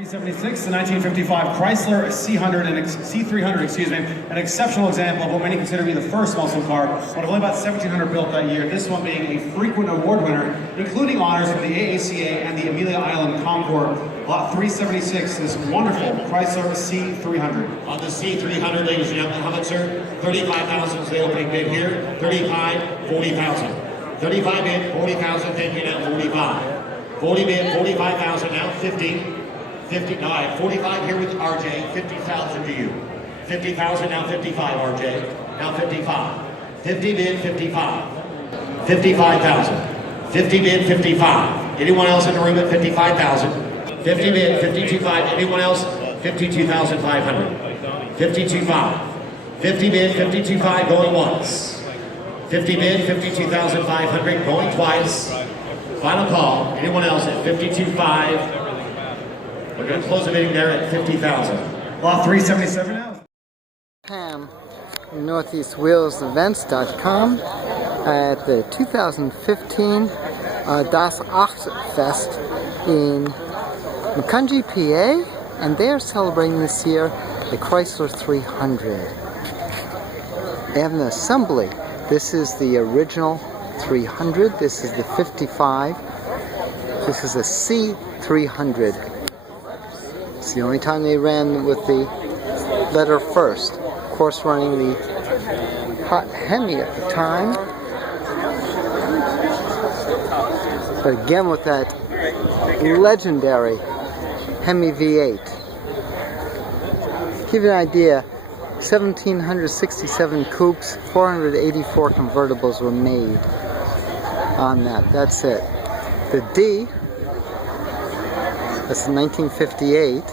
376, the 1955 Chrysler C300, an exceptional example of what many consider to be the first muscle car, but only about 1,700 built that year, this one being a frequent award winner, including honors from the AACA and the Amelia Island Concours. Lot 376, this wonderful Chrysler C300. On the C300, ladies and gentlemen, how much, sir? 35,000 is the opening bid here. 35, 40,000. 35 bid, 40,000, 50 now, 45. 40 bid, 45,000 now, 50. 50, no, I have 45 here with RJ, 50,000 to you. 50,000 now, 55, RJ. Now 55. 50 bid, 55. 55,000. 50 bid, 55. Anyone else in the room at 55,000? 50 bid, 52.5. Anyone else? 52,500. 52.5. 50 bid, 52.5 going once. 50 bid, 52,500 going twice. Final call. Anyone else at 52.5? We're going to close the meeting there at 50,000. Lot 377 now. Pam from NortheastWalesEvents.com at the 2015 Das Acht Fest in Macungie, PA, and they are celebrating this year the Chrysler 300. They have an assembly. This is the original 300. This is the 55. This is a C300. It's the only time they ran with the letter first. Of course, running the hot Hemi at the time. But again with that legendary Hemi V8. Give you an idea, 1,767 coupes, 484 convertibles were made on that. That's it. The D, that's 1958.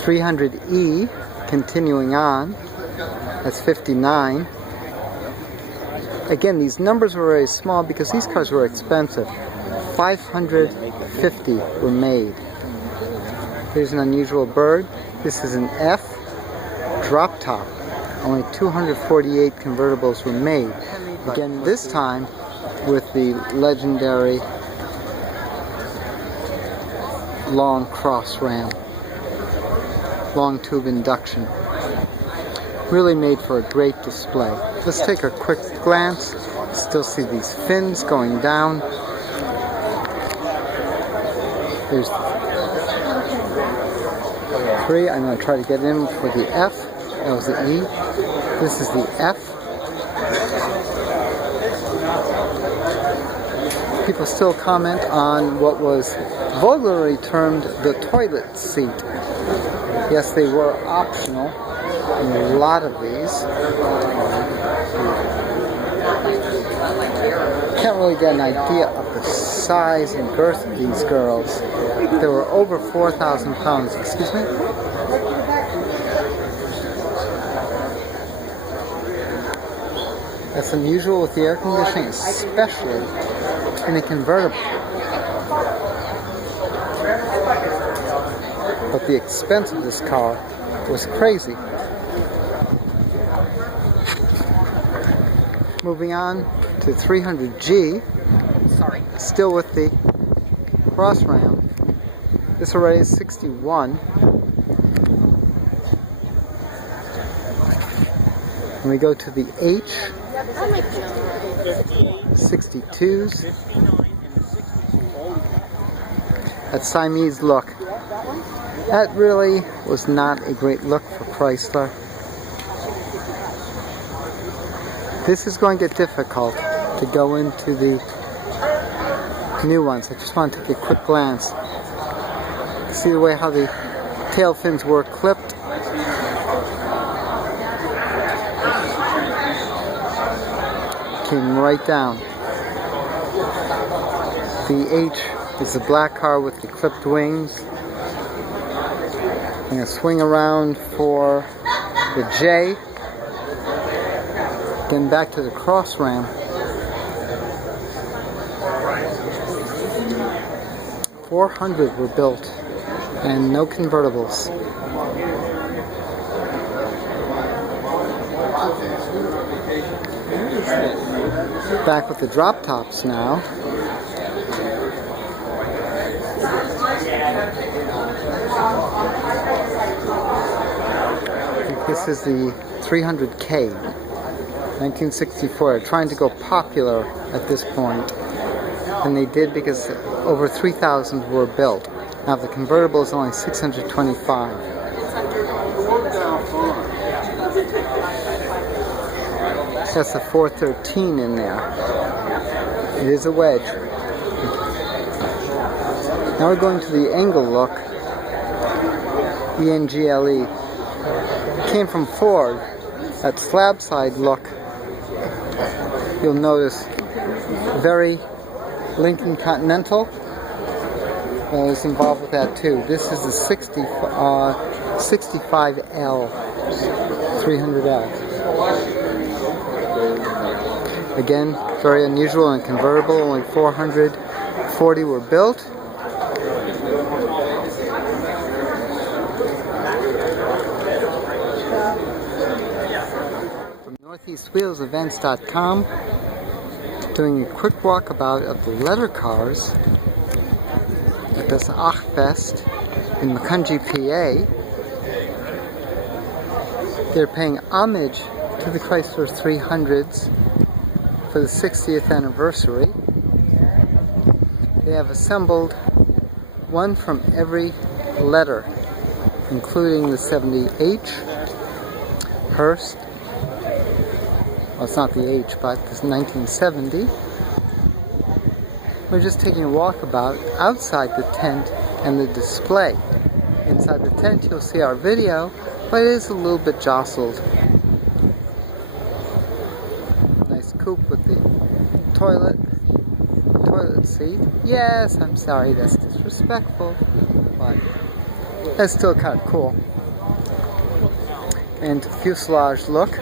.300E, continuing on, that's 59. Again, these numbers were very small because these cars were expensive. 550 were made. Here's an unusual bird. This is an F drop top. Only 248 convertibles were made. Again, this time with the legendary long cross ram. Long tube induction. Really made for a great display. Let's take a quick glance. Still see these fins going down. There's 3. I'm going to try to get in for the F. That was the E. This is the F. People still comment on what was vulgarly termed the toilet seat. Yes, they were optional in a lot of these. Can't really get an idea of the size and girth of these girls. They were over 4,000 pounds. Excuse me? That's unusual with the air conditioning, especially in a convertible. But the expense of this car was crazy. Moving on to 300G, still with the cross ram. This already is 61. And we go to the H, 62s. That Siamese look. That really was not a great look for Chrysler. This is going to get difficult to go into the new ones. I just want to take a quick glance. See the way how the tail fins were clipped. Came right down. The H is the black car with the clipped wings. I'm going to swing around for the J. Then back to the cross ram. 400 were built and no convertibles. Back with the drop tops now. I think this is the 300K, 1964, trying to go popular at this point. And they did because over 3,000 were built. Now the convertible is only 625. That's a 413 in there. It is a wedge. Now we're going to the angle look. ENGLE. Came from Ford. That slab side look, you'll notice, very Lincoln Continental. I was involved with that too. This is the 65L, 300L. Again, very unusual and convertible. Only 440 were built. From NortheastWheelsEvents.com, doing a quick walkabout of the letter cars at this Achfest in Macungie, PA. They're paying homage to the Chrysler 300s for the 60th anniversary. They have assembled one from every letter, including the 70H, Hurst, well, it's not the H, but it's 1970. We're just taking a walkabout outside the tent and the display. Inside the tent you'll see our video, but it is a little bit jostled. Nice coupe with the toilet seat. Yes, I'm sorry, that's disrespectful, but that's still kind of cool. And fuselage look.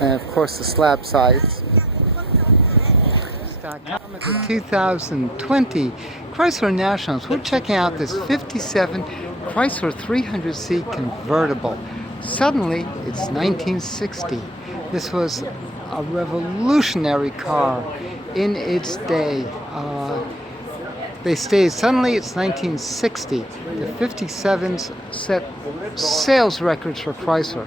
And of course the slab sides. The 2020 Chrysler Nationals. We're checking out this 57 Chrysler 300C convertible. Suddenly, it's 1960. This was a revolutionary car in its day. They stayed. Suddenly, it's 1960. The 57s set sales records for Chrysler.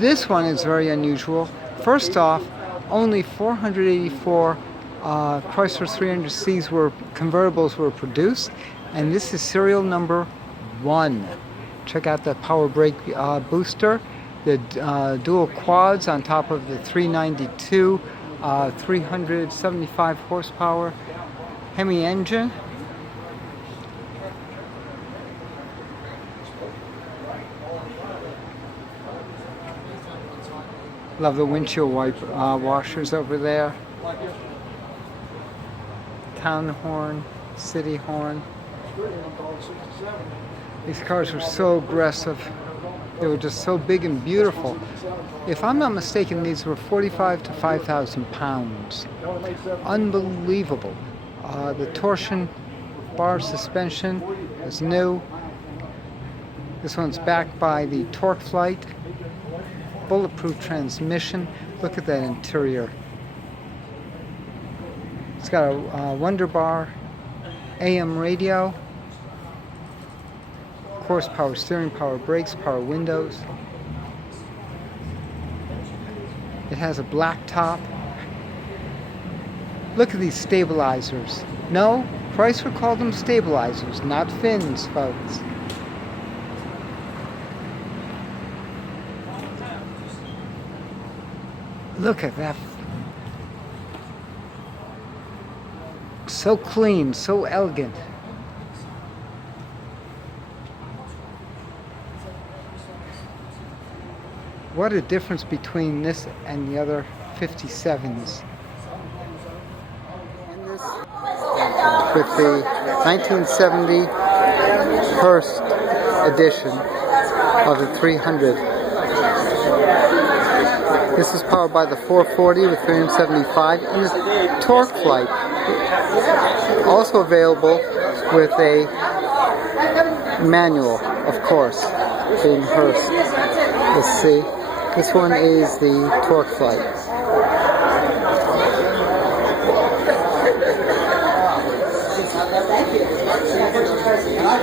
This one is very unusual. First off, only 484 Chrysler 300Cs convertibles were produced, and this is serial number 1. Check out the power brake booster, the dual quads on top of the 392, 375 horsepower Hemi engine. Love the windshield washers over there. Town horn, city horn. These cars were so aggressive. They were just so big and beautiful. If I'm not mistaken, these were 45 to 5,000 pounds. Unbelievable. The torsion bar suspension is new. This one's backed by the Torque Flight. Bulletproof transmission. Look at that interior. It's got a Wonder Bar, AM radio, of course power steering, power brakes, power windows. It has a black top. Look at these stabilizers. No, Chrysler called them stabilizers, not fins, folks. Look at that. So clean, so elegant. What a difference between this and the other 57s. And this with the 1970 Hurst edition of the 300. This is powered by the 440 with 375 and the Torque Flight. Also available with a manual, of course, being Hurst. Let's see. This one is the Torque Flight.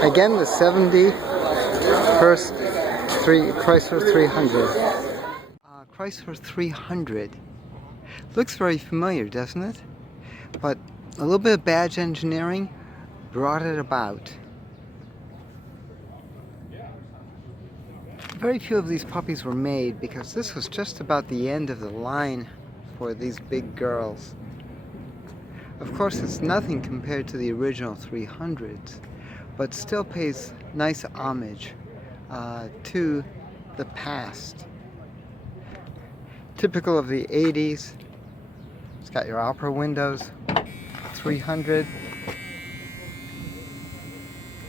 Again, the 70 Hurst Chrysler 300. Chrysler 300 looks very familiar, doesn't it? But a little bit of badge engineering brought it about. Very few of these puppies were made because this was just about the end of the line for these big girls. Of course, it's nothing compared to the original 300s, but still pays nice homage to the past. Typical of the 80s. It's got your opera windows, 300.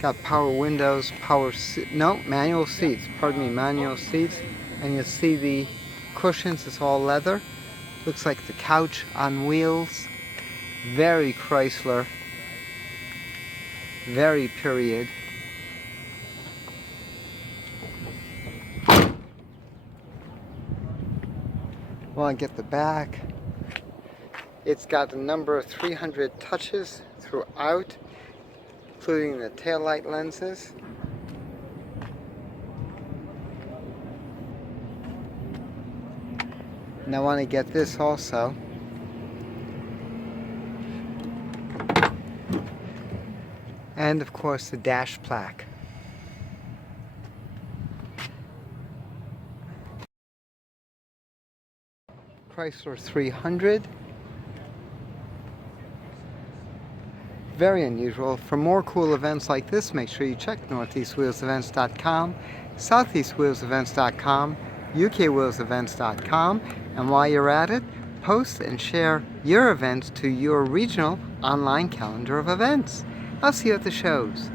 Got power windows, manual seats, manual seats. And you'll see the cushions, it's all leather. Looks like the couch on wheels. Very Chrysler. Very period. Well, I get the back. It's got a number of 300 touches throughout, including the taillight lenses. And I want to get this also. And of course the dash plaque. Chrysler 300. Very unusual. For more cool events like this, make sure you check northeastwheelsevents.com, southeastwheelsevents.com, ukwheelsevents.com, and while you're at it, post and share your events to your regional online calendar of events. I'll see you at the shows.